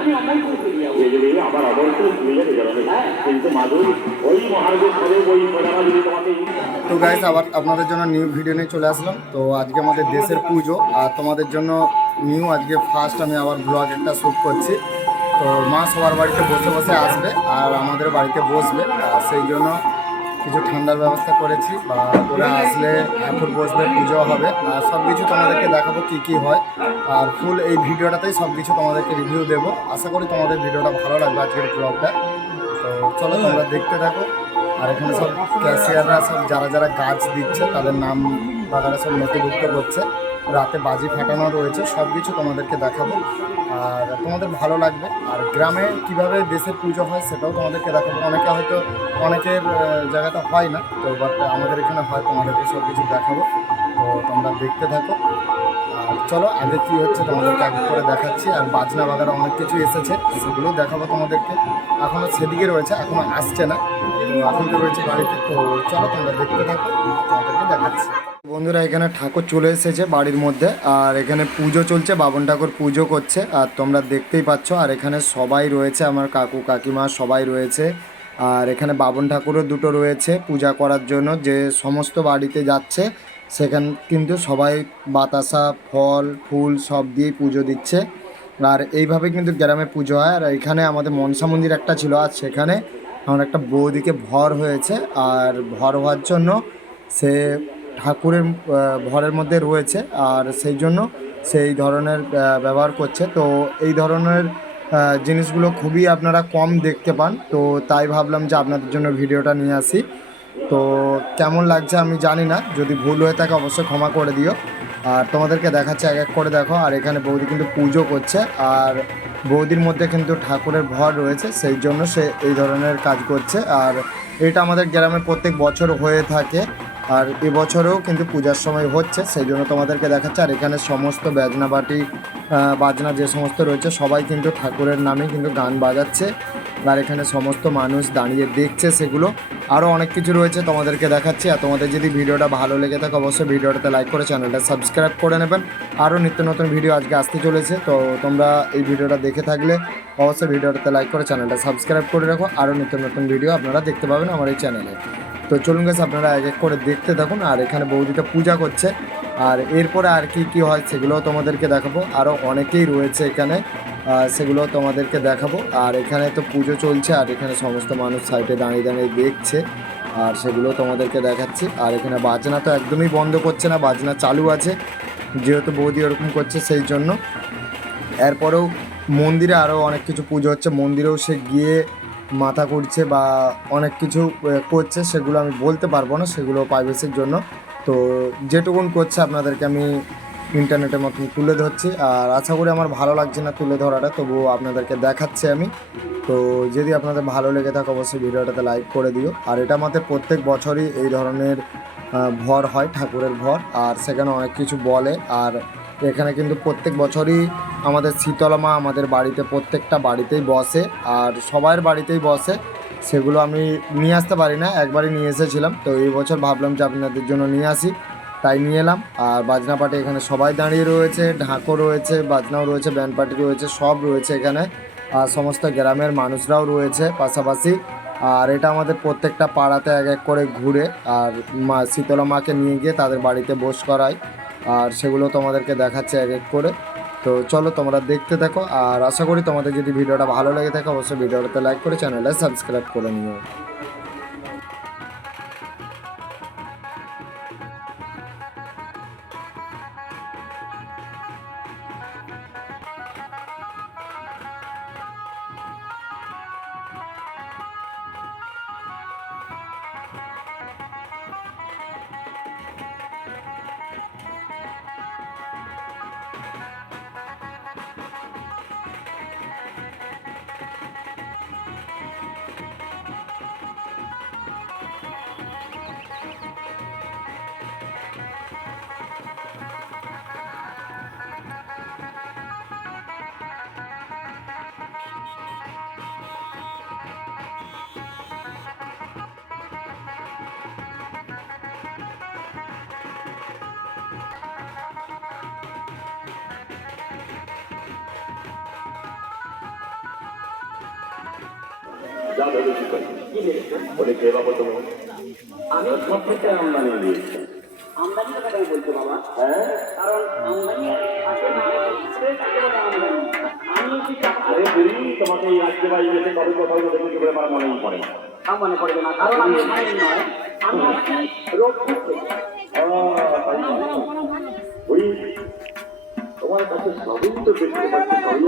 আমি অমল করতে যাব যদি আবার অবশ্যই ভুলে যাবে কিন্তু মাধুর ওই মহারাজের সবে ওই প্রধানা যদি তোমাকে তো গাইস আবার আপনাদের জন্য নিউ ভিডিও নিয়ে চলে আসলাম। তো আজকে আমাদের দেশের পুজো আর তোমাদের জন্য নিউ আজকে ফার্স্ট আমি আবার ব্লগ একটা শ্যুট করছি। তো মা সবার বাড়িতে বসে বসে আসবে আর আমাদের বাড়িতে বসবে আর সেই জন্য কিছু ঠান্ডার ব্যবস্থা করেছি বা ওরা আসলে ঠাকুর বসবে পুজো হবে। আর সব কিছু তোমাদেরকে দেখাবো কী কী হয়। আর ফুল এই ভিডিওটাতেই সব কিছু তোমাদেরকে রিভিউ দেবো। আশা করি তোমাদের ভিডিওটা ভালো লাগবে আজকের ব্লগটা তো চলো তোমরা দেখতে থাকো। আর এখানে সব ক্যাশিয়াররা সব, যারা যারা গাছ দিচ্ছে, তাদের নাম বা তারা সব নথিভুক্ত করছে। রাতে বাজি ফাটানো রয়েছে সব কিছু তোমাদেরকে দেখাবো। আর তোমাদের ভালো লাগবে। আর গ্রামে কীভাবে দেশের পুজো হয় সেটাও তোমাদেরকে দেখাবো। অনেকে হয়তো, অনেকের জায়গাটা হয় না, তো বাট আমাদের এখানে হয়, তোমাদেরকে সব কিছু দেখাবো। তো তোমরা দেখতে থাকো। আর চলো, আগে কী হচ্ছে তোমাদেরকে আগে করে দেখাচ্ছি। আর বাজনা বাগারে অনেক কিছু এসেছে সেগুলোও দেখাবো তোমাদেরকে। এখনও সেদিকে রয়েছে এখনও আসছে না। এখন তো রয়েছে বাড়িতে। তো চলো, তোমরা দেখতে থাকো, তোমাদেরকে দেখাচ্ছি। বন্ধুরা, এখানে ঠাকুর চলে এসেছে বাড়ির মধ্যে, আর এখানে পুজো চলছে, বাবন ঠাকুর পুজো করছে, আর তোমরা দেখতেই পাচ্ছ, আর এখানে সবাই রয়েছে, আমার কাকু কাকিমা সবাই রয়েছে, আর এখানে বাবন ঠাকুরও দুটো রয়েছে পূজা করার জন্য, যে সমস্ত বাড়িতে যাচ্ছে, সেখান কিন্তু সবাই বাতাসা, ফল, ফুল সব দিয়ে পুজো দিচ্ছে, আর এইভাবে কিন্তু গ্রামে পুজো হয়, আর এখানে আমাদের মনসা মন্দির একটা ছিল, আর সেখানে আমার একটা বৌদিকে ভর হয়েছে, আর ভর হওয়ার জন্য সে ঠাকুরের ভরের মধ্যে রয়েছে আর সেই জন্য সেই ধরনের ব্যবহার করছে। তো এই ধরনের জিনিসগুলো খুবই আপনারা কম দেখতে পান। তো তাই ভাবলাম যে আপনাদের জন্য ভিডিওটা নিয়ে আসি। তো কেমন লাগছে আমি জানি না। যদি ভুল হয়ে থাকে অবশ্যই ক্ষমা করে দিও। আর তোমাদেরকে দেখাচ্ছে, এক এক করে দেখো। আর এখানে বৌদি কিন্তু পুজো করছে। আর বৌদির মধ্যে কিন্তু ঠাকুরের ভর রয়েছে। সেই জন্য সে এই ধরনের কাজ করছে। আর এটা আমাদের গ্রামে প্রত্যেক বছর হয়ে থাকে। আর এবছরেও কিন্তু পূজার সময় হচ্ছে সেই জন্য তোমাদেরকে দেখাচ্ছে। আর এখানে সমস্ত বাজনা বাটি বাজনা যে সমস্ত রয়েছে, সবাই কিন্তু ঠাকুরের নামে কিন্তু গান বাজাচ্ছে। আর এখানে সমস্ত মানুষ দাঁড়িয়ে দেখছে সেগুলো। আরও অনেক কিছু রয়েছে তোমাদেরকে দেখাচ্ছি। আর তোমাদের যদি ভিডিওটা ভালো লেগে থাকে, অবশ্যই ভিডিওটাতে লাইক করে চ্যানেলটা সাবস্ক্রাইব করে নেবেন। আরও নিত্য নতুন ভিডিও আজকে আসতে চলেছে, তো তোমরা এই ভিডিওটা দেখে থাকলে অবশ্যই ভিডিওটাতে লাইক করে চ্যানেলটা সাবস্ক্রাইব করে রাখো। আরও নিত্য নতুন ভিডিও আপনারা দেখতে পাবেন আমার এই চ্যানেলে। তো চলুন গেছে আপনারা এক এক করে দেখতে থাকুন, আর এখানে বৌদিটা পূজা করছে। আর এরপরে আর কি কি হয় সেগুলোও তোমাদেরকে দেখাবো। আরও অনেকেই রয়েছে এখানে সেগুলো তোমাদেরকে দেখাবো। আর এখানে তো পুজো চলছে, আর এখানে সমস্ত মানুষ সাইডে দাঁড়িয়ে দাঁড়িয়ে দেখছে, আর সেগুলো তোমাদেরকে দেখাচ্ছি। আর এখানে বাজনা তো একদমই বন্ধ করছে না, বাজনা চালু আছে, যেহেতু বৌদি ওরকম করছে সেই জন্য। এরপরেও মন্দিরে আরও অনেক কিছু পুজো হচ্ছে, মন্দিরেও সে গিয়ে মাথা করছে বা অনেক কিছু করছে, সেগুলো আমি বলতে পারব না, সেগুলো প্রাইভেসির জন্য। তো যেটুকুন করছে আপনাদেরকে আমি ইন্টারনেটের মতন তুলে ধরছি। আর আশা করি আমার ভালো লাগছে না তুলে ধরাটা, তবুও আপনাদেরকে দেখাচ্ছি আমি। তো যদি আপনাদের ভালো লেগে থাকে, অবশ্যই ভিডিওটাতে লাইক করে দিও। আর এটা আমাদের প্রত্যেক বছরই এই ধরনের ভর হয়, ঠাকুরের ভর। আর সেখানে অনেক কিছু বলে। আর এখানে কিন্তু প্রত্যেক বছরই আমাদের শীতলা মা আমাদের বাড়িতে, প্রত্যেকটা বাড়িতেই বসে। আর সবার বাড়িতেই বসে। সেগুলো আমি নিয়ে আসতে পারি না, একবারই নিয়ে এসেছিলাম। তো এই বছর ভাবলাম যে আপনাদের জন্য নিয়ে আসি। তাই নিয়ে এলাম। আর বাজনা পার্টি এখানে সবাই দাঁড়িয়ে রয়েছে ঢাকও রয়েছে, বাজনাও রয়েছে, ব্যান্ড পার্টি রয়েছে, সব রয়েছে এখানে। আর সমস্ত গ্রামের মানুষরাও রয়েছে পাশাপাশি। আর এটা আমাদের প্রত্যেকটা পাড়াতে এক এক করে ঘুরে আর মা, শীতলা মাকে নিয়ে গিয়ে তাদের বাড়িতে বোস করায় আর সেগুলো তোমাদেরকে দেখাচ্ছে এক এক করে। তো চলো তোমরা দেখতে থাকো, আর আশা করি তোমাদের যদি ভিডিওটা ভালো লাগে থাকে, অবশ্যই ভিডিওটাতে লাইক করে চ্যানেলটা সাবস্ক্রাইব করে নিও। ভেবেছি কি বলে বাবা আমি সব থেকে আমদানি দিয়েছি আমদানি কথা বলছো বাবা হ্যাঁ কারণ আমদানি আমদানি আমি কি আরে বুড়ি তোমাকে এই রাজ্যে বাড়ি গেছে কবে কোথাও দেখে কি পড়ে না। কারণ আমি নয় আমি আসছি কাছে সবই তো দেখতে পাচ্ছি সবই